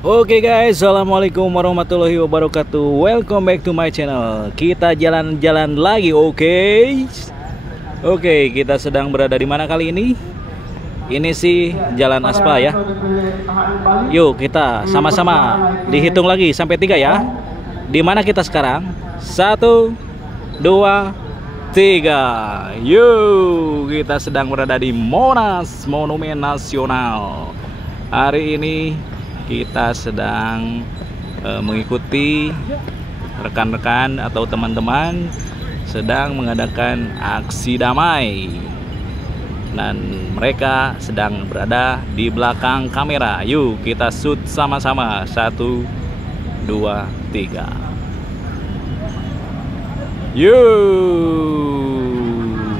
Oke guys, assalamualaikum warahmatullahi wabarakatuh. Welcome back to my channel. Kita jalan-jalan lagi, oke? Oke, kita sedang berada di mana kali ini? Ini sih Jalan Aspal ya. Yuk kita sama-sama dihitung lagi sampai 3 ya. Di mana kita sekarang? 1, 2, 3. Yuk, kita sedang berada di Monas, Monumen Nasional. Hari ini kita sedang mengikuti rekan-rekan atau teman-teman sedang mengadakan aksi damai, dan mereka sedang berada di belakang kamera. Yuk kita shoot sama-sama. 1, 2, 3. Yuk.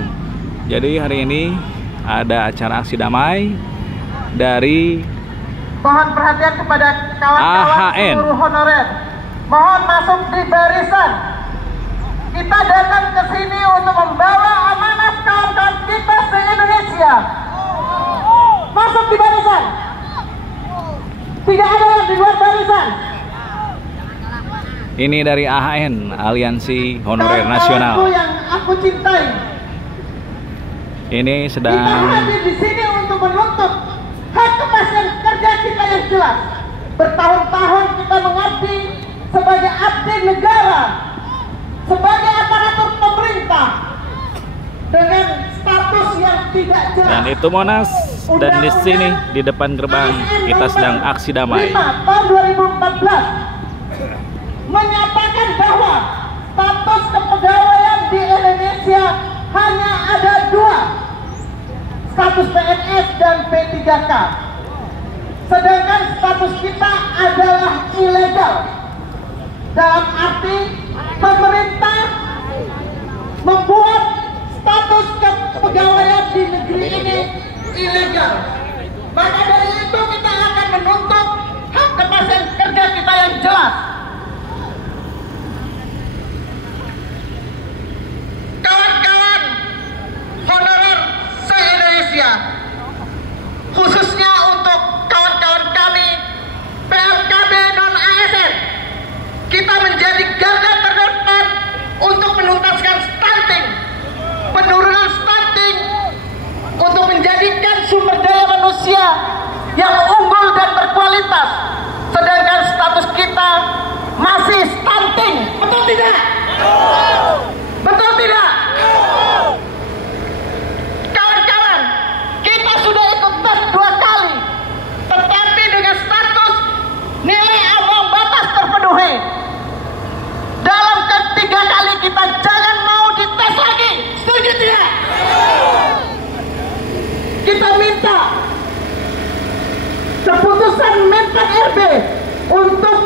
Jadi hari ini ada acara aksi damai dari Mohon perhatian kepada kawan-kawan seluruh honorer. Mohon masuk di barisan. Kita datang ke sini untuk membawa amanah kawan-kawan kita se-Indonesia. Masuk di barisan. Tidak ada yang di luar barisan. Ini dari AHN, Aliansi Honorer Nasional. Yang aku cintai. Ini sedang Kita hadir di sini untuk menuntut hak kepastian kerja kita yang jelas. Bertahun-tahun kita mengabdi sebagai abdi negara, sebagai aparatur pemerintah dengan status yang tidak jelas. Dan itu Monas, dan di sini di depan gerbang kita sedang aksi damai. 5 tahun 2014 menyatakan bahwa status kepegawaian di Indonesia hanya ada 2, status PNS dan P3K. Sedangkan status kita adalah ilegal. Dalam arti pemerintah membuat status kepegawaian di negeri ini ilegal. Maka dari itu kita akan menuntut hak kepastian kerja kita yang jelas. Kawan-kawan honorer se-Indonesia, khususnya untuk kawan-kawan kami PLKB non-ASN, kita menjadi garda terdepan untuk menuntaskan stunting, penurunan stunting, untuk menjadikan sumber daya manusia yang unggul dan berkualitas. Sedangkan status kita masih stunting, betul tidak? Betul tidak? Kawan-kawan, kita sudah ikut tes 2 kali, tetapi dengan status nilai ambang batas terpenuhi. Dalam ketiga kali kita jangan mau dites lagi. Setuju tidak? Kita minta keputusan Menpan RB untuk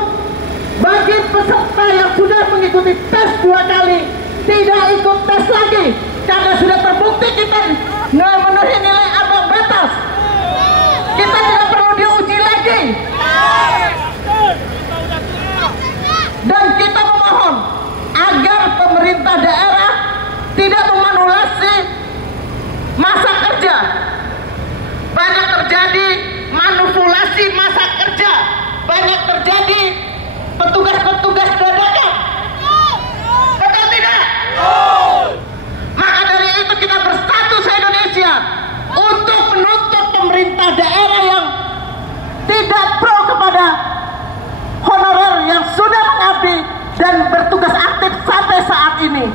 bagi peserta yang sudah mengikuti tes 2 kali tidak ikut tes lagi, karena sudah terbukti kita memenuhi nilai ambang batas. Kita tidak perlu diuji lagi. Dan kita memohon agar pemerintah daerah tidak memanipulasi masa kerja. Banyak terjadi manipulasi masa kerja, banyak terjadi petugas-petugas dadakan. Betul tidak? Maka dari itu kita bersatu se-Indonesia untuk menuntut pemerintah daerah yang tidak pro kepada honorer yang sudah mengabdi dan bertugas aktif sampai saat ini.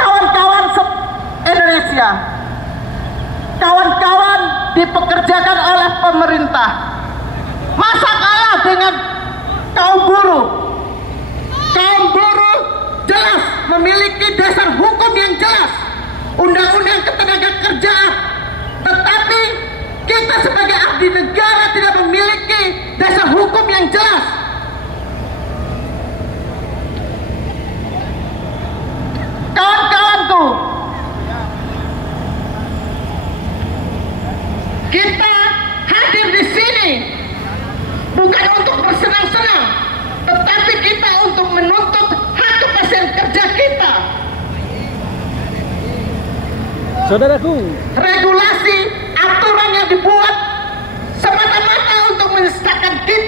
Kawan-kawan se-Indonesia, kawan-kawan dipekerjakan oleh pemerintah, masa kalah dengan kaum buruh? Kaum buruh jelas memiliki dasar hukum yang jelas, undang-undang ketenagakerjaan, tetapi kita sebagai abdi negara tidak memiliki dasar hukum yang jelas. Kawan-kawanku, kita hadir di sini bukan untuk bersenang-senang, tetapi kita untuk menuntut hak kepastian kerja kita. Saudaraku, regulasi aturan yang dibuat semata-mata untuk menyesakan kita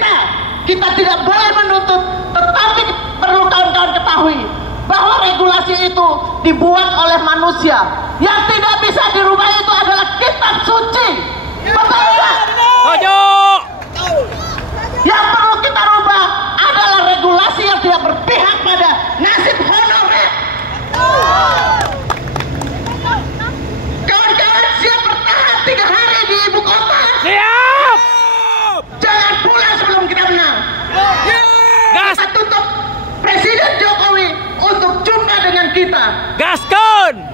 kita tidak boleh menuntut, tetapi perlu kawan-kawan ketahui bahwa regulasi itu dibuat oleh manusia. Yang tidak bisa dirubah itu adalah kitab suci. Betul tidak? Yang perlu kita rubah adalah regulasi yang tidak berpihak pada nasib honorer. Kawan-kawan siap bertahan 3 hari di ibu kota? Siap! Jangan pulang sebelum kita menang. Gas! Kita tutup Presiden Jokowi untuk jumpa dengan kita. Gaskon!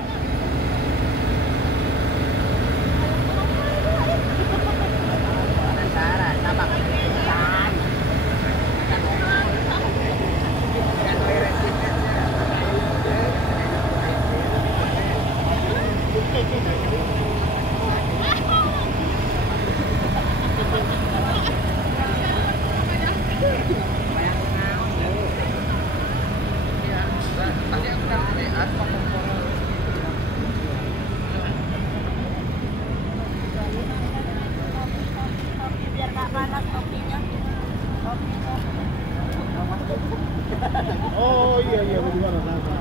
Biar gak panas kopinya. Oh iya bagaimana rasa?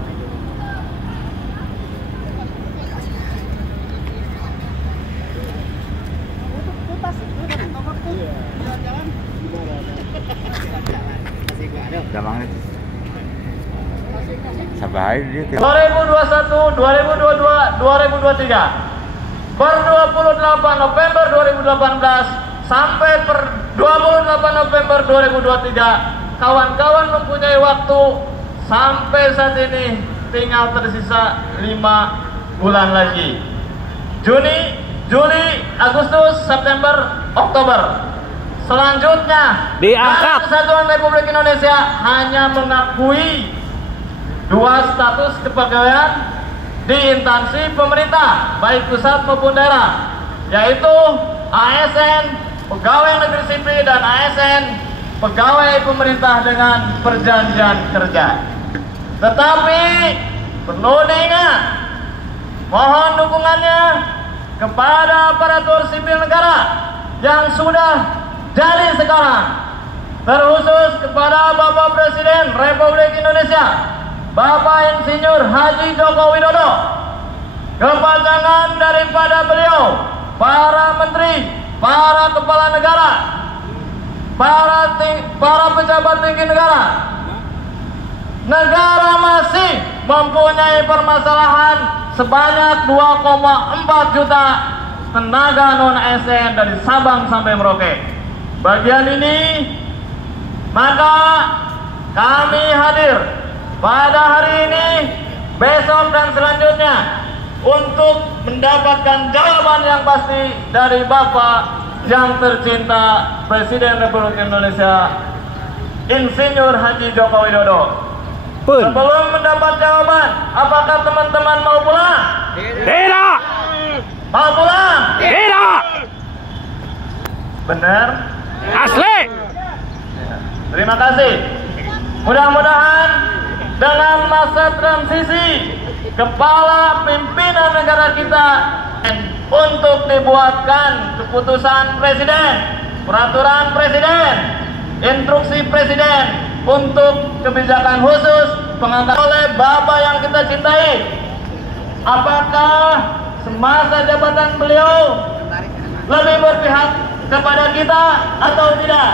Gampang Sabar dia 2021, 2022, 2023 per 28 November 2018 sampai per 28 November 2023 kawan-kawan mempunyai waktu sampai saat ini tinggal tersisa 5 bulan lagi. Juni, Juli, Agustus, September, Oktober. Selanjutnya Diangkat. Kesatuan Republik Indonesia hanya mengakui 2 status kepegawaian di instansi pemerintah baik pusat maupun daerah, yaitu ASN pegawai negeri sipil dan ASN pegawai pemerintah dengan perjanjian kerja. Tetapi perlu diingat, mohon dukungannya kepada aparatur sipil negara yang sudah jadi sekarang, terkhusus kepada Bapak Presiden Republik Indonesia Bapak Insinyur Haji Joko Widodo, kepasangan daripada beliau, para menteri, para kepala negara, para pejabat tinggi negara. Negara masih mempunyai permasalahan sebanyak 2,4 juta tenaga non-ASN dari Sabang sampai Merauke. Bagian ini maka kami hadir pada hari ini, besok dan selanjutnya untuk mendapatkan jawaban yang pasti dari Bapak yang tercinta Presiden Republik Indonesia Insinyur Haji Joko Widodo. Sebelum mendapat jawaban, apakah teman-teman mau pulang? Tidak! Mau pulang? Tidak! Benar? Asli! Terima kasih. Mudah-mudahan dengan masa transisi kepala pimpinan negara kita untuk dibuatkan keputusan presiden, peraturan presiden, instruksi presiden untuk kebijakan khusus pengangkatan oleh Bapak yang kita cintai. Apakah semasa jabatan beliau lebih berpihak kepada kita atau tidak?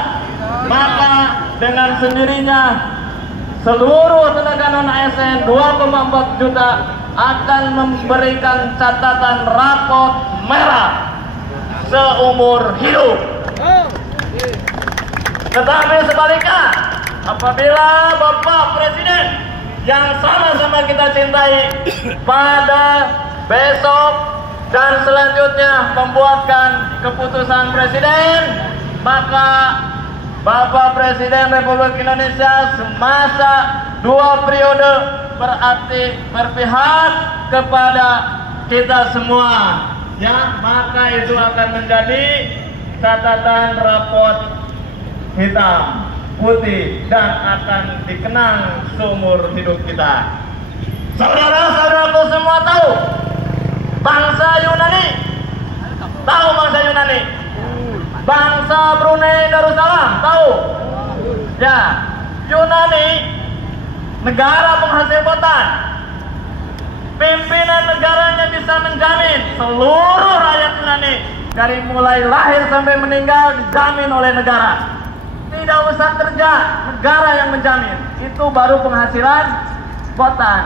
Maka dengan sendirinya seluruh tenaga non-ASN 2,4 juta akan memberikan catatan rapot merah seumur hidup. Tetapi sebaliknya, apabila Bapak Presiden yang sama-sama kita cintai pada besok dan selanjutnya membuatkan keputusan presiden, maka Bapak Presiden Republik Indonesia semasa 2 periode berarti berpihak kepada kita semua, ya, maka itu akan menjadi catatan rapot hitam putih dan akan dikenang seumur hidup kita. Saudara-saudaraku semua tahu bangsa Yunani, tahu bangsa Yunani, bangsa Brunei Darussalam, tahu Ya, Yunani negara penghasil botan. Pimpinan negaranya bisa menjamin seluruh rakyat Yunani dari mulai lahir sampai meninggal dijamin oleh negara. Tidak usah kerja, negara yang menjamin. Itu baru penghasilan botan.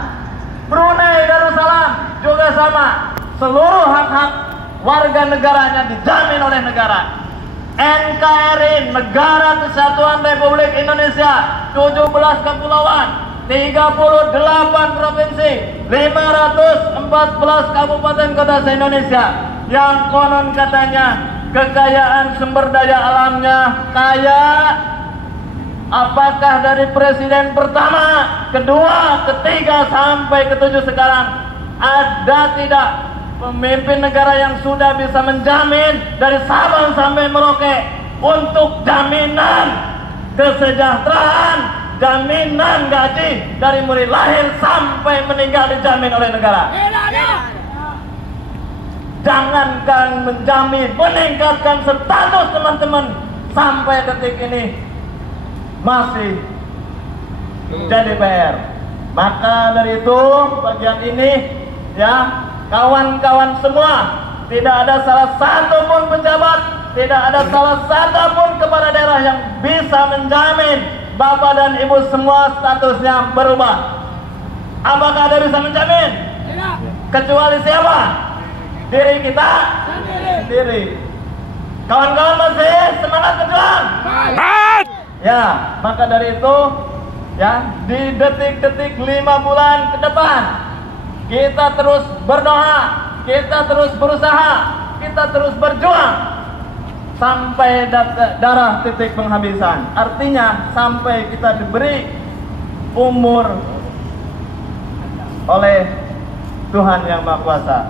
Brunei Darussalam juga sama. Seluruh hak-hak warga negaranya dijamin oleh negara. NKRI, Negara Kesatuan Republik Indonesia, 17 kepulauan, 38 provinsi, 514 kabupaten kota se-Indonesia, yang konon katanya kekayaan sumber daya alamnya kaya. Apakah dari presiden pertama, kedua, ketiga, sampai ketujuh sekarang ada tidak pemimpin negara yang sudah bisa menjamin dari Sabang sampai Merauke untuk jaminan kesejahteraan, jaminan gaji dari mulai lahir sampai meninggal dijamin oleh negara? Jangankan menjamin, meningkatkan status teman-teman sampai detik ini masih jadi PR. Maka dari itu bagian ini ya, kawan-kawan semua, tidak ada salah satu pun pejabat, tidak ada salah satu pun kepala daerah yang bisa menjamin Bapak dan Ibu semua statusnya berubah. Apakah ada bisa menjamin? Kecuali siapa? Diri kita sendiri. Kawan-kawan masih semangat berjuang? Ya, maka dari itu ya, di detik-detik 5 bulan ke depan kita terus berdoa, kita terus berusaha, kita terus berjuang sampai darah titik penghabisan. Artinya sampai kita diberi umur oleh Tuhan Yang Maha Kuasa.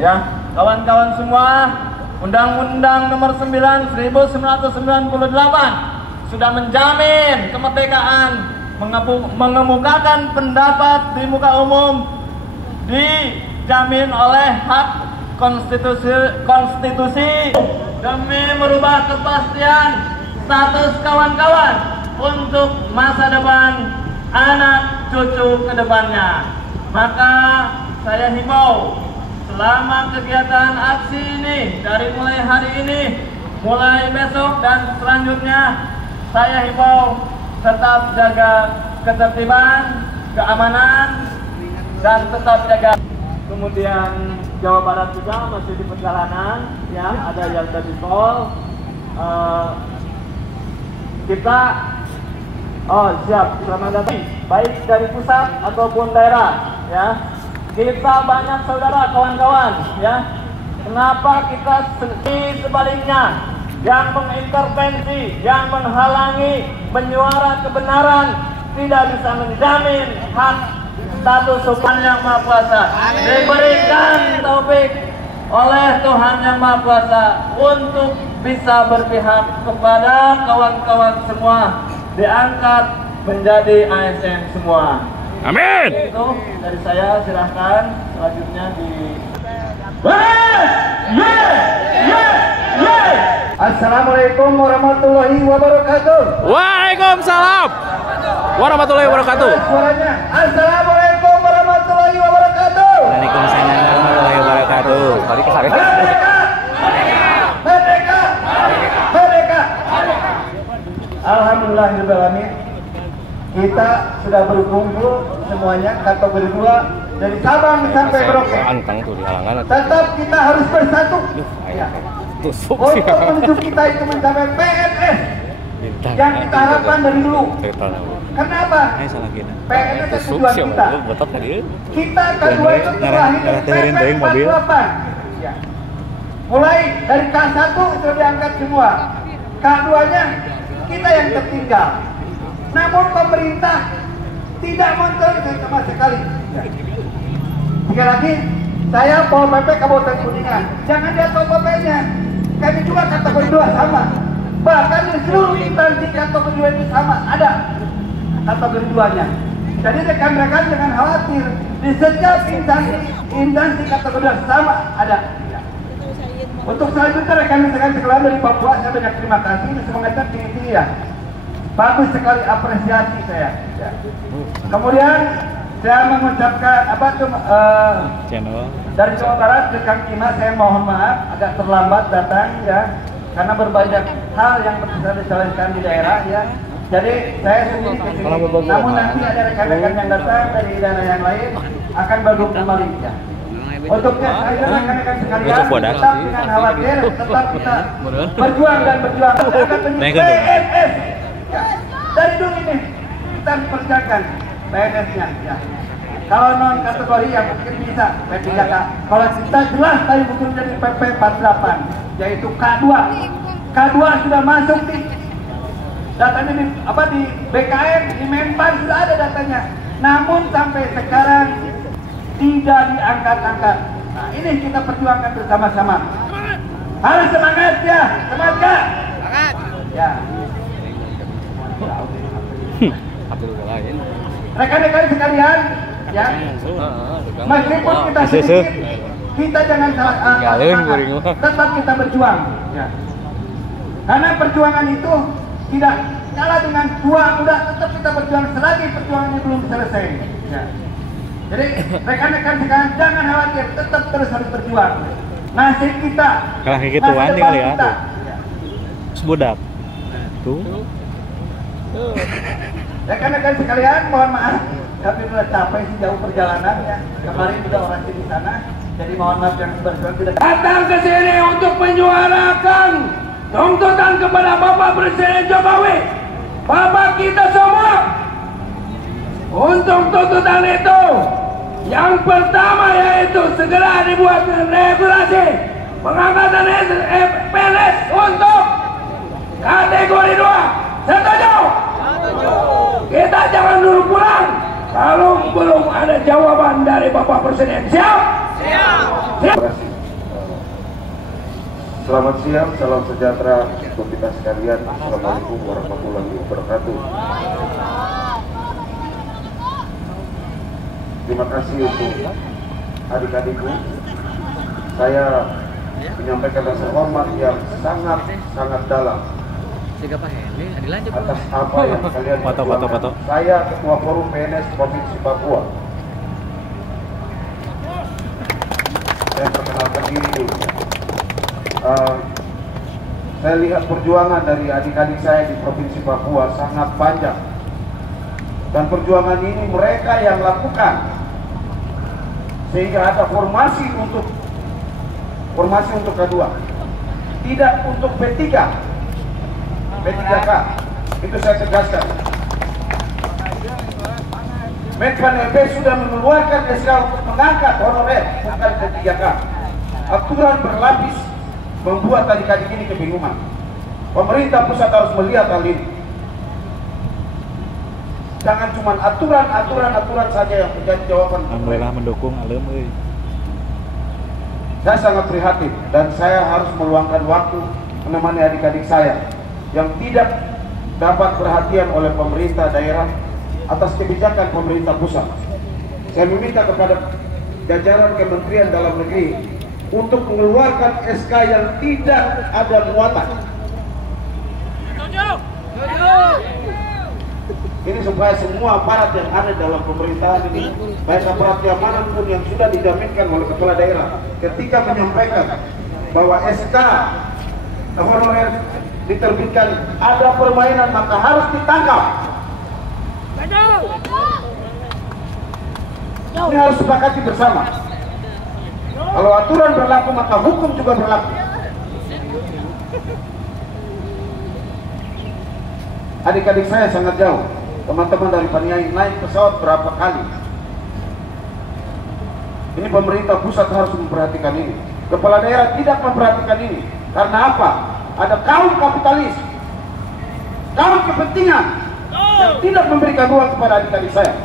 Ya, kawan-kawan semua, Undang-Undang Nomor 9 1998 sudah menjamin kemerdekaan, mengemukakan pendapat di muka umum, dijamin oleh hak konstitusi demi merubah kepastian status kawan-kawan untuk masa depan anak cucu kedepannya. Maka saya himbau, selama kegiatan aksi ini dari mulai hari ini, mulai besok dan selanjutnya, saya himbau tetap jaga ketertiban, keamanan, dan tetap jaga. Kemudian Jawa Barat juga masih di perjalanan, ya, ada yang dari tol. Kita siap, selamat datang, baik dari pusat ataupun daerah, ya. Kita banyak saudara, kawan-kawan, ya. Kenapa kita sebaliknya yang mengintervensi, yang menghalangi, menyuara kebenaran, tidak bisa menjamin hak status Tuhan Yang Maha Kuasa, diberikan taufik oleh Tuhan Yang Maha Kuasa untuk bisa berpihak kepada kawan-kawan semua, diangkat menjadi ASN semua. Amin. Itu dari saya, silahkan selanjutnya di. Assalamualaikum warahmatullahi wabarakatuh. Waalaikumsalam warahmatullahi wabarakatuh. Suaranya. Assalamualaikum warahmatullahi wabarakatuh. Waalaikumsalam warahmatullahi wabarakatuh. Merdeka! Merdeka! Merdeka! Alhamdulillahirrahmanirrahim. Kita sudah berkumpul semuanya kategori 2 dari Sabang sampai Merauke. Tetap kita harus bersatu. Ya. Untuk menuju kita itu mencapai PNS yang kita harapkan dari dulu. Kenapa? PNS itu tujuan kita. Kita kedua itu terakhir PP 48. Ya. Mulai dari K1 sudah diangkat semua. K2-nya kita yang tertinggal. Namun pemerintah tidak muncul sama sekali. Sekali lagi, saya Pol PP Kabupaten Kuningan. Jangan lihat Pol PP-nya. Kami juga kategori 2 sama. Bahkan di seluruh instansi kategori 2 itu sama, ada kategori 2-nya. Jadi rekan-rekan jangan khawatir, di setiap instansi kategori 2 sama, ada. Untuk selanjutnya rekan-rekan sekalian dari Papua, saya banyak terima kasih, semangatnya tinggi ya. bagus sekali, apresiasi saya. Ya. Kemudian saya mengucapkan channel dari Jawa Barat ke Kang Kima, saya mohon maaf agak terlambat datang ya, karena berbanyak hal yang bisa diselesaikan di daerah ya. Jadi saya sendiri ke sini. Namun nanti ada rekan-rekan yang datang dari daerah yang lain akan bergabung kembali ya. Untuknya saya rekan-rekan sekalian, tetap dengan khawatir, tetap kita berjuang dan berjuang. Kita akan menuju PNS. Ya. Dari dulu ini kita kerjakan PNS-nya. Ya. Kalau non kategori yang mungkin bisa P3K. Kalau kita jelas tadi betul jadi PP 48, yaitu K2. K2 sudah masuk di datanya di BKN, di Menpan sudah ada datanya. Namun sampai sekarang tidak diangkat-angkat. Nah, ini kita perjuangkan bersama-sama. Harus semangat ya, semangat. Semangat. Ya. Rekan-rekan sekalian, ya. Meskipun kita sedikit, kita jangan salah tetap kita berjuang. Ya. Karena perjuangan itu tidak kalah dengan uang, udah tetap kita berjuang selagi perjuangannya belum selesai. Ya. Jadi rekan-rekan sekalian jangan khawatir, tetap terus harus berjuang. Nasib kita. Kalah kayak gituan tinggal ya tuh. Sebudak. Tuh. Rekan-rekan sekalian, mohon maaf, kami sudah capek sih jauh perjalanan ya. Kemarin sudah orasi di sana, jadi mohon maaf yang berjuang tidak datang ke sini untuk menyuarakan tuntutan kepada Bapak Presiden Jokowi, Bapak kita semua. Untuk tuntutan itu, yang pertama yaitu segera dibuat regulasi pengangkatan PNS untuk kategori 2. Setuju? Kita jangan dulu pulang kalau belum ada jawaban dari Bapak Presiden. Siap? Siap. Selamat siang, salam sejahtera untuk kita sekalian. Assalamualaikum warahmatullahi wabarakatuh. Terima kasih untuk adik-adikku. Saya menyampaikan rasa hormat yang sangat dalam atas apa yang kalian perjuangkan. Saya Ketua Forum PNS Provinsi Papua. Saya perkenalkan diri dulu. Saya lihat perjuangan dari adik-adik saya di Provinsi Papua sangat panjang. Dan perjuangan ini mereka yang lakukan. Sehingga ada formasi untuk K2. Tidak untuk P3K. Itu saya tegaskan. Menpan LB sudah mengeluarkan SK untuk mengangkat honorer, bukan P3K. Aturan berlapis membuat adik-adik ini kebingungan. Pemerintah pusat harus melihat hal ini. Jangan cuma aturan saja yang menjadi jawaban. Alhamdulillah mendukung alem euy. Saya sangat prihatin dan saya harus meluangkan waktu menemani adik-adik saya yang tidak dapat perhatian oleh pemerintah daerah atas kebijakan pemerintah pusat. Saya meminta kepada jajaran Kementerian Dalam Negeri untuk mengeluarkan SK yang tidak ada muatan. Ini supaya semua aparat yang ada dalam pemerintahan ini, baik aparat yang manapun yang sudah dijaminkan oleh kepala daerah, ketika menyampaikan bahwa SK honorer diterbitkan ada permainan, maka harus ditangkap. Ini harus sepakati bersama. Kalau aturan berlaku, maka hukum juga berlaku. Adik-adik saya sangat jauh. Teman-teman dari Paniai naik pesawat berapa kali. Ini pemerintah pusat harus memperhatikan ini. Kepala daerah tidak memperhatikan ini. Karena apa? Ada kaum kapitalis, kaum kepentingan yang tidak memberikan ruang kepada adik-adik saya.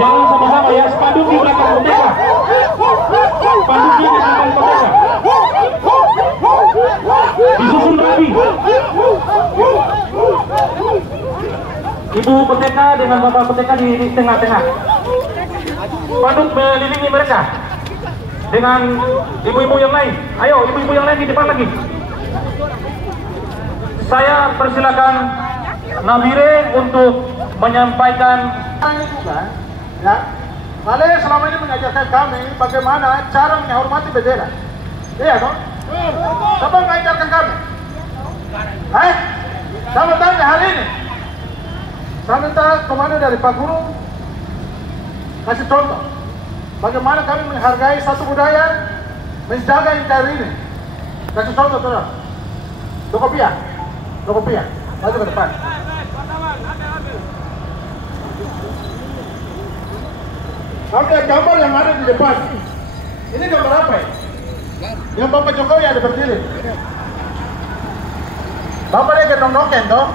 Jangan sama-sama ya, spanduk di belakang merdeka. Spanduk di belakang merdeka. Disusun rapi. Ibu Merdeka dengan Bapak Merdeka di tengah-tengah. Spanduk melilingi mereka. dengan ibu-ibu yang lain. Ayo, ibu-ibu yang lain di depan lagi. Saya persilakan Nabire untuk menyampaikan. Juga, ya. Male selama ini mengajarkan kami bagaimana cara menghormati bendera. Iya toh? Siapa mengajarkan kami? Sama tanya hari ini. Saya minta komando dari Pak Guru kasih contoh bagaimana kami menghargai satu budaya, menjaga NKRI ini. Kasih contoh terus. Dokopia, maju ke depan. Oke, gambar yang ada di depan. Ini gambar apa ya? Yang Bapak Jokowi ada berdiri. Bapak dia gendong noken toh?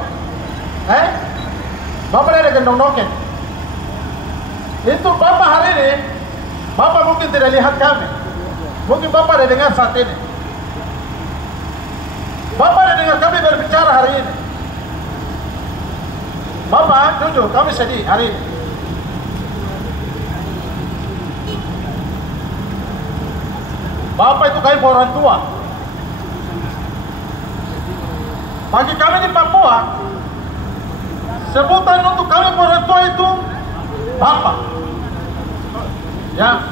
Bapak dia ada gendong noken. Itu Bapak hari ini, Bapak mungkin tidak lihat kami. Mungkin Bapak ada dengar saat ini. Bapak ada dengar kami berbicara hari ini. Bapak, jujur, kami sedih hari ini. Bapak itu kayak orang tua. Bagi kami di Papua, sebutan untuk kami orang tua itu Bapak. Ya.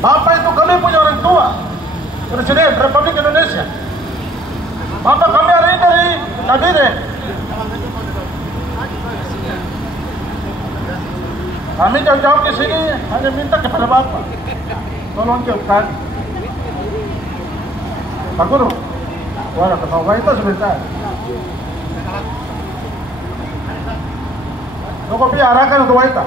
Bapak itu kami punya orang tua. Presiden Republik Indonesia. Bapak kami hari ini dari Nabire. Kami jauh-jauh ke sini hanya minta kepada Bapak. Tolong jauhkan. Pak Guru. Wala, ketawa itu sebentar. Dokopia arahkan untuk Waita.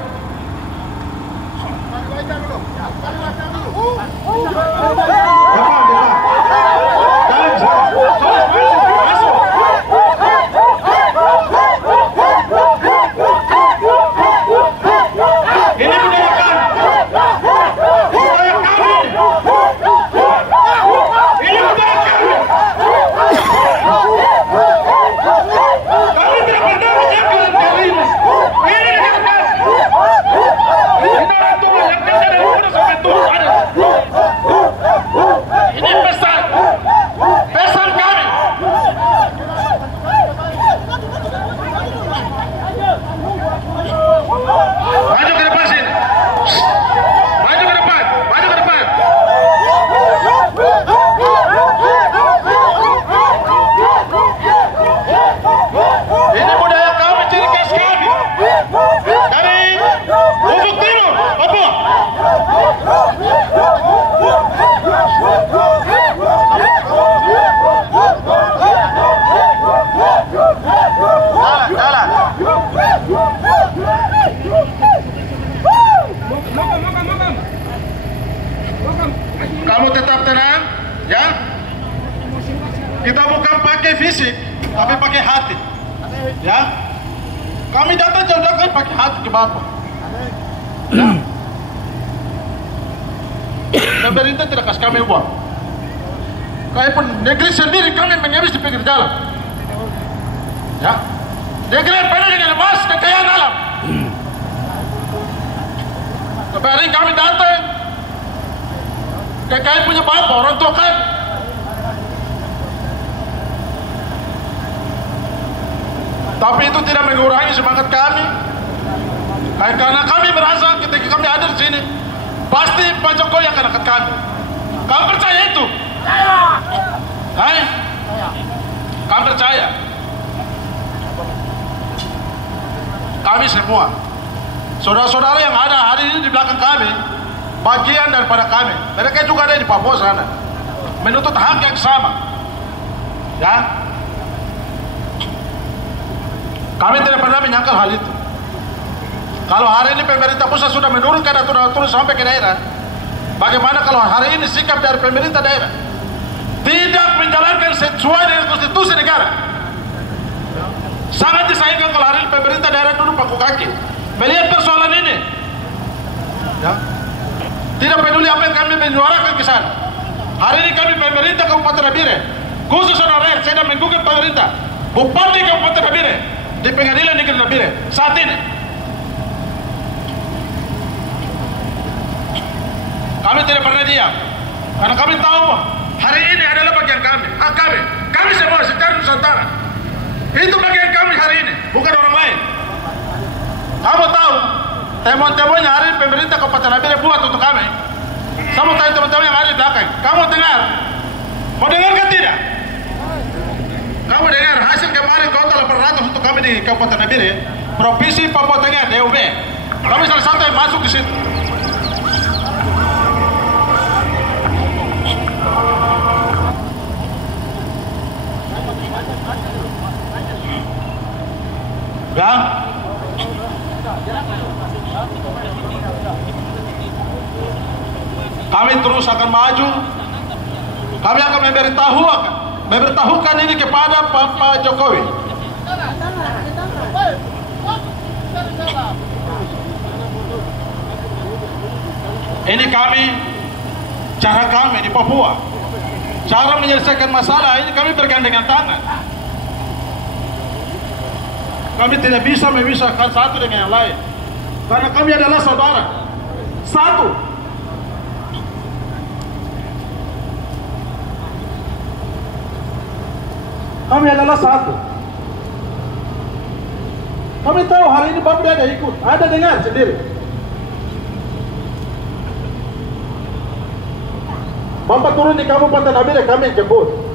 Kamu tetap tenang, ya. Kita bukan pakai fisik, tapi pakai hati, ya. Kami datang jam belakang pakai hati ke Bapak. Ya. Pemerintah tidak kasih kami uang. Kayak pun negeri sendiri kami mengemis di pinggir jalan. Ya. Negeri penuh dengan emas kekayaan alam. Tapi hari ini kami datang. Kekayaan punya Bapak, orang tua kan. Tapi itu tidak mengurangi semangat kami. Karena kami merasa ketika kami ada di sini, pasti Pak Jokowi akan angkat kami. Kamu percaya itu? Kamu percaya? Kami semua, saudara-saudara yang ada hari ini di belakang kami, bagian daripada kami. Mereka juga ada di Papua sana, menuntut hak yang sama. Ya, kami tidak pernah menyangkal hal itu. Kalau hari ini pemerintah pusat sudah menurunkan aturan-aturan sampai ke daerah, bagaimana kalau hari ini sikap dari pemerintah daerah tidak menjalankan sesuai dengan konstitusi negara? Sangat disayangkan kalau hari ini pemerintah daerah duduk pangku kaki melihat persoalan ini. Ya. Tidak peduli apa yang kami menyuarakan ke sana. Hari ini kami pemerintah Kabupaten Nabire, khusus honorer, sedang menggugat pemerintah Bupati Kabupaten Nabire di Pengadilan Negeri Nabire saat ini. Kami tidak pernah diam, karena kami tahu hari ini adalah bagian kami, hak kami. Kami semua secara Nusantara. Itu bagian kami hari ini, bukan orang lain. Kamu tahu, temuan-temuan yang hari ini pemerintah Kabupaten Nabire buat untuk kami. Kamu tahu teman-teman yang ada di belakang. Kamu dengar? Mau dengar kan tidak? Kamu dengar hasil kemarin kota 800 untuk kami di Kabupaten Nabire, Provinsi Papua Tengah, DUB. Kami salah satu yang masuk di situ. Dan kami terus akan maju. Kami akan memberitahukan ini kepada Pak Jokowi. Ini cara kami di Papua, cara menyelesaikan masalah ini kami bergandengan tangan. Kami tidak bisa memisahkan satu dengan yang lain, karena kami adalah saudara. Satu. Kami adalah satu. Kami tahu hari ini Bapak ada ikut, ada dengar sendiri. Bapak turun di Kabupaten Nabire, kami jemput.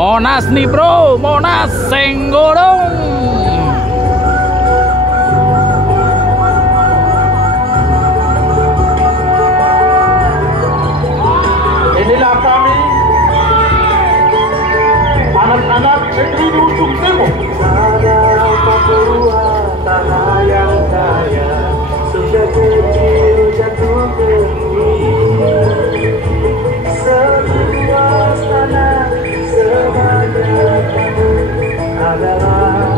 Monas nih bro, Monas Senggorong. Inilah kami, anak-anak negeri Ujung Timur. Papua, tanah yang kaya, sejak kecil jatuh ke bumi. Seluas tanah sebanyak kamu adalah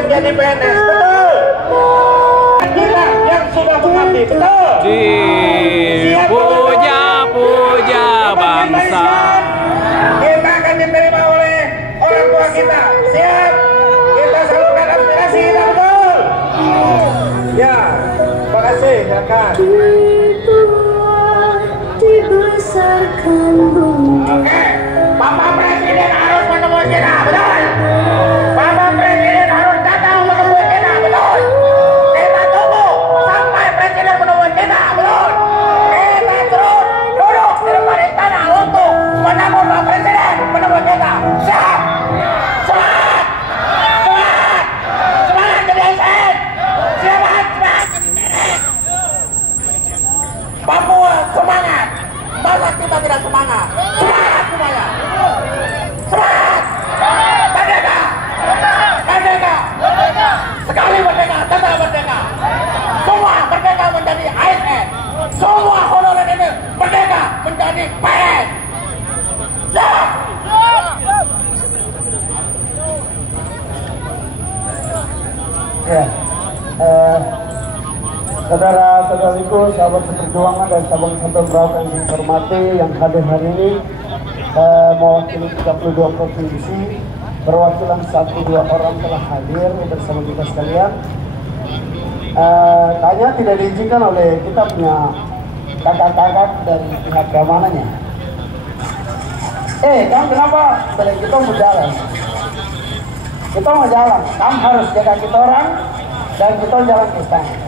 menjadi PNS, betul? Kita yang sudah mengabdi, betul? Puja bangsa. Kita akan diterima oleh orang tua kita. Siap? Kita salurkan aspirasi kita, betul? Ya, terima kasih, silakan. Dibesarkan bumi. Oke, Bapak Presiden harus menemui kita, betul? Bapak Presiden harus datang menemui kita, betul? Kita tunggu sampai Presiden menemui kita, betul? Kita terus duduk di depan istana untuk menunggu Bapak Presiden menemui kita. Siap? Semangat! Semangat! Semangat jadi ASN! Semangat! Semangat! Papua semangat! Masa kita tidak semangat? Semangat semuanya! Semangat! Saudara-saudariku, sahabat seperjuangan dan sahabat satu Merauke yang dihormati, yang hadir hari ini mewakili 32 provinsi, perwakilan 1-2 orang telah hadir bersama kita sekalian. Kayaknya tidak diizinkan oleh kita punya kakak-kakak dari pihak keamanannya. Kamu kenapa dari kita mau jalan? Kita mau jalan, kamu harus jaga kita orang dan kita jalan ke istana.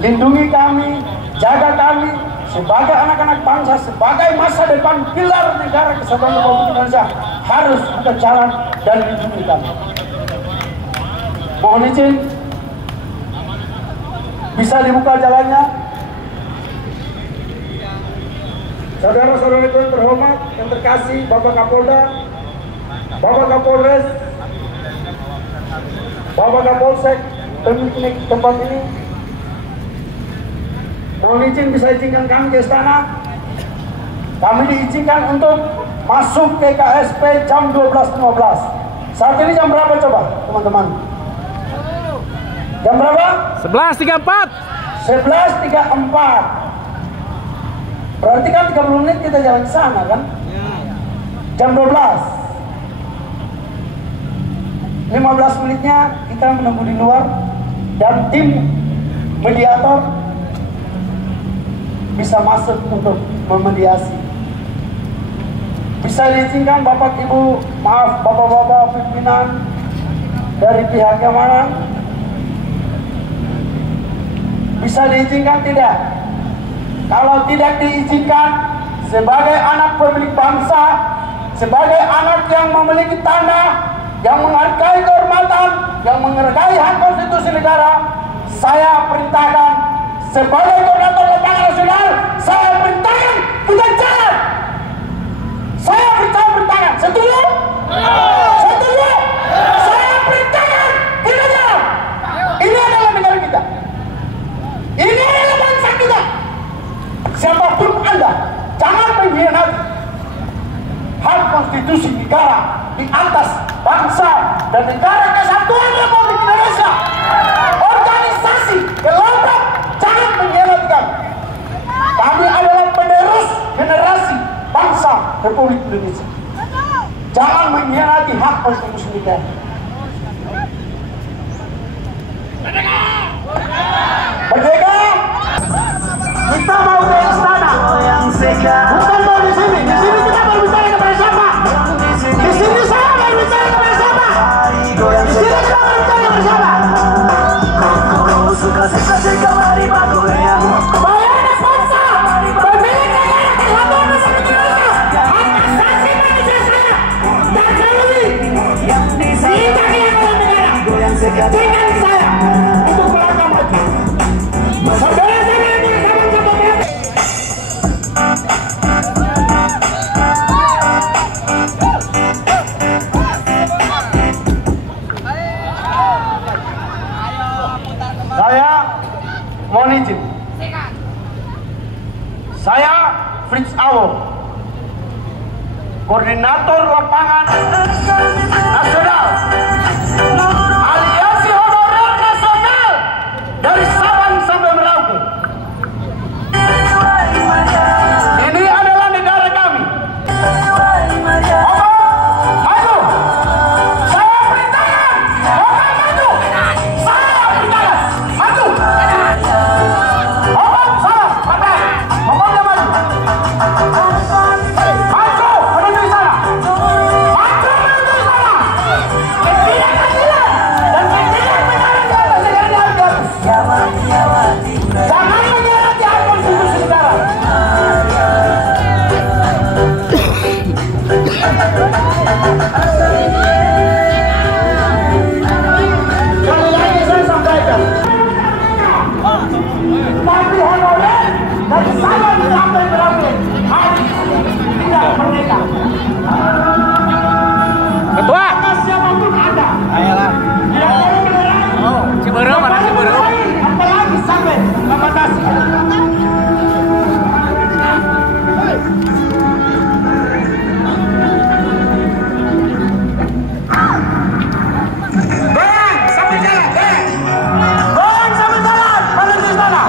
Lindungi kami, jaga kami sebagai anak-anak bangsa, sebagai masa depan pilar negara kesatuan Republik Indonesia, harus kita jalan dan lindungi kami. Mohon izin, bisa dibuka jalannya. Saudara-saudariku yang terhormat, yang terkasih, Bapak Kapolda, Bapak Kapolres, Bapak Kapolsek, pemilik tempat ini, mohon izin bisa izinkan kami ke istana. Kami diizinkan untuk masuk ke KSP jam 12.15. Saat ini jam berapa coba teman-teman? Jam berapa? 11.34. 11.34. Berarti kan 30 menit kita jalan ke sana kan? Jam 12. 15 menitnya kita menunggu di luar dan tim mediator bisa masuk untuk memediasi. Bisa diizinkan Bapak Ibu, maaf Bapak-bapak pimpinan dari pihak keamanan, bisa diizinkan tidak? Kalau tidak diizinkan, sebagai anak pemilik bangsa, sebagai anak yang memiliki tanah, yang menghargai kehormatan, yang menghargai hak konstitusi negara, saya perintahkan sebagai koordinator lapangan nasional, saya perintahkan kita jalan. Saya perintahkan, setuju? Setuju? Saya perintahkan kita jalan. Ini adalah negara kita. Ini adalah bangsa kita. Siapapun Anda, jangan mengkhianati hak konstitusi negara di atas bangsa dan negara kesatuan Republik Indonesia. Organisasi kelompok jangan mengkhianati kami. Kami adalah penerus generasi bangsa Republik Indonesia. Jangan mengkhianati hak konstitusi negara. Merdeka! Kita mau ke istana. Bukan mau di sini. Di sini kita berbicara kepada siapa? Di sini saya berbicara kepada siapa? Di sini kita berbicara kepada siapa? Saya anak bangsa, pemilik negara kesatuan Republik Indonesia. Hak asasi manusia saya tak lalui. Kita kehilangan negara dengan saya untuk melangkah maju. Saudara-saudara yang sama-sama saya mohon izin. Saya Fritz Awo, koordinator lapangan nasional Aliansi Honorer Nasional dari Sabang sampai Merauke. Ini adalah negara kami. Maju! Saya perintahkan! Bapak maju! Saya perintahkan! Maju! Bapak salah! Bapak! Bapaknya maju! Maju! Menuju istana! Maju menuju istana! Ketidak-ketidak! Dan ketidak-ketidak negara di atas! Jangan mengkhianati hak konstitusi negara! Sekali lagi saya sampaikan, tapi honorer dari Sabang sampai Merauke harus tidak merdeka. Ketua. Siapapun Anda, Ayolah. tidak boleh menyerang. Ciberem, mana Ciberem? Apalagi sampai membatasi. Goyang sambil jalan, menuju istana.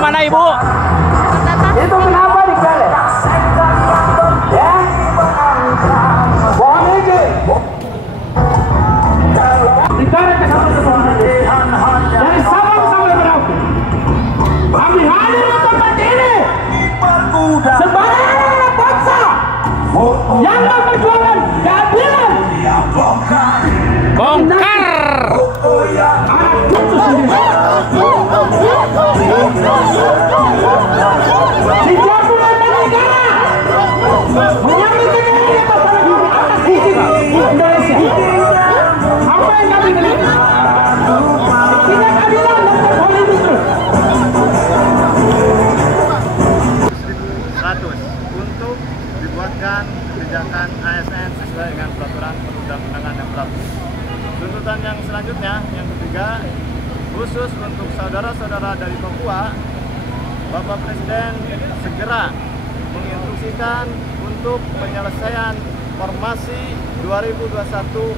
mana Ibu? Itu kenapa dikale? Ya? Pohon ini. Ditarik ke satu sebelah dari Sabang sampai Merauke. Kami hadir di tempat ini sebagai anak bangsa yang memperjuangkan keadilan. Bongkar. Anak cucu sendiri. Sejak bulan negara menyambut negara di atas tanah bumi atas izin Indonesia. Apa yang kami miliki? Tidak keadilan dan terpolitik terus. 100 untuk dibuatkan kebijakan ASN sesuai dengan peraturan perundang-undangan yang berlaku. Tuntutan yang selanjutnya, yang ketiga, khusus untuk saudara-saudara dari Papua, Bapak Presiden segera menginstruksikan untuk penyelesaian formasi 2021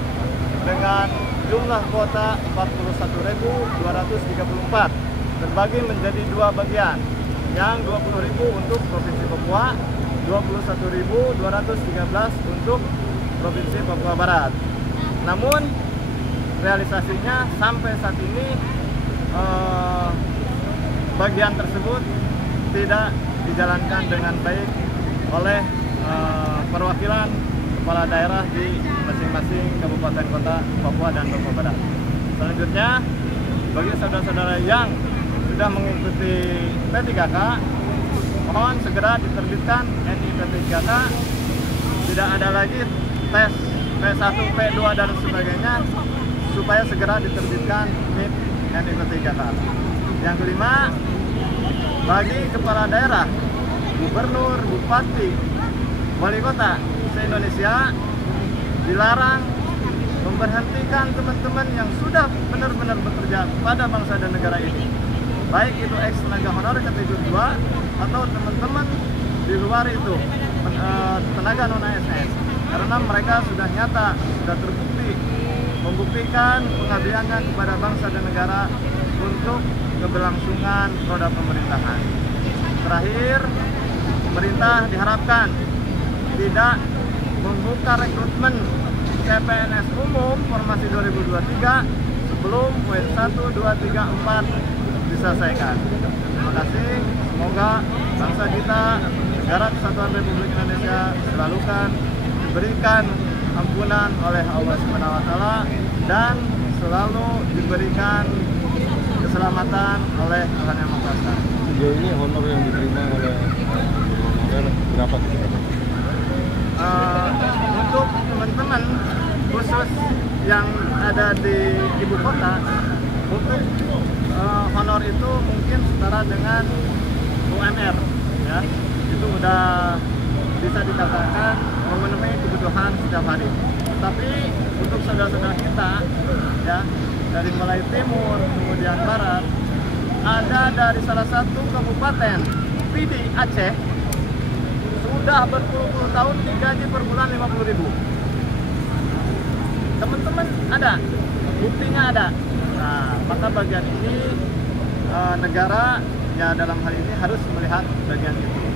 dengan jumlah kuota 41.234 terbagi menjadi dua bagian, yang 20.000 untuk Provinsi Papua, 21.213 untuk Provinsi Papua Barat. Namun realisasinya sampai saat ini bagian tersebut tidak dijalankan dengan baik oleh perwakilan kepala daerah di masing-masing kabupaten kota Papua dan Papua Barat. Selanjutnya, bagi saudara-saudara yang sudah mengikuti P3K, mohon segera diterbitkan NI P3K. Tidak ada lagi tes P1, P2 dan sebagainya, supaya segera diterbitkan NIP NI P3K. Yang kelima, bagi kepala daerah, gubernur, bupati, wali kota se-Indonesia dilarang memberhentikan teman-teman yang sudah benar-benar bekerja pada bangsa dan negara ini, baik itu ex tenaga honorer kategori 2 atau teman-teman di luar itu, tenaga non ASN, karena mereka sudah nyata, sudah terbukti membuktikan pengabdiannya kepada bangsa dan negara untuk keberlangsungan roda pemerintahan. Terakhir, pemerintah diharapkan tidak membuka rekrutmen CPNS umum formasi 2023 sebelum poin 1, 2, 3, 4 diselesaikan. Terima kasih. Semoga bangsa kita, negara kesatuan Republik Indonesia selalu diberikan ampunan oleh Allah SWT dan selalu diberikan keselamatan oleh Tuhan Yang Maha Kuasa. Sejauh ini honor yang diterima oleh berapa? Untuk teman-teman khusus yang ada di ibu kota, untuk honor itu mungkin setara dengan UMR, ya, itu udah bisa dikatakan memenuhi kebutuhan setiap hari. Tapi untuk saudara-saudara kita, ya, dari mulai timur kemudian barat, ada dari salah satu kabupaten PD Aceh sudah berpuluh-puluh tahun digaji per bulan 50.000. Teman-teman ada, buktinya ada. Nah, maka bagian ini negara ya dalam hal ini harus melihat bagian itu.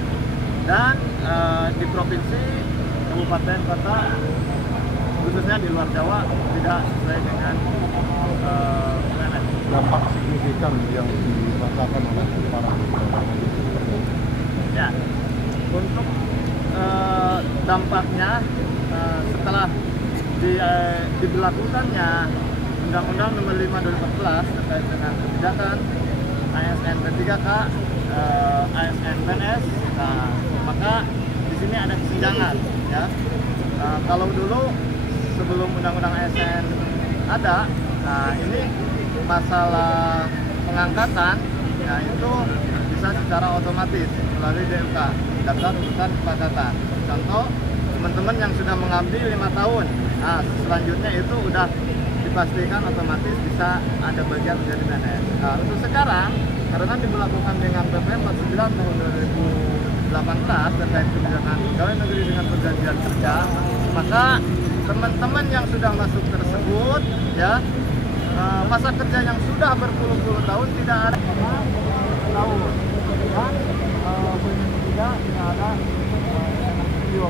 Dan di provinsi, kabupaten, kota, khususnya di luar Jawa tidak sesuai dengan UMR. Dampak signifikan yang dirasakan oleh para ya, untuk dampaknya setelah diberlakukannya Undang-Undang Nomor 5 2014 terkait dengan kebijakan ASN P3K, ASN PNS, nah, maka di sini ada kesenjangan, ya. Kalau dulu sebelum Undang-Undang ASN ada, nah ini masalah pengangkatan, ya itu bisa secara otomatis melalui DUK, daftar urutan kesepakatan. Contoh, teman-teman yang sudah mengabdi 5 tahun, nah selanjutnya itu udah dipastikan otomatis bisa ada bagian menjadi PNS. Nah, untuk sekarang, karena diberlakukan dengan PP 49 tahun 2018 terkait kebijakan pegawai negeri dengan perjanjian kerja, maka teman-teman yang sudah masuk tersebut, ya, masa kerja yang sudah berpuluh-puluh tahun tidak ada tahun. dan poin yang ketiga tidak ada video.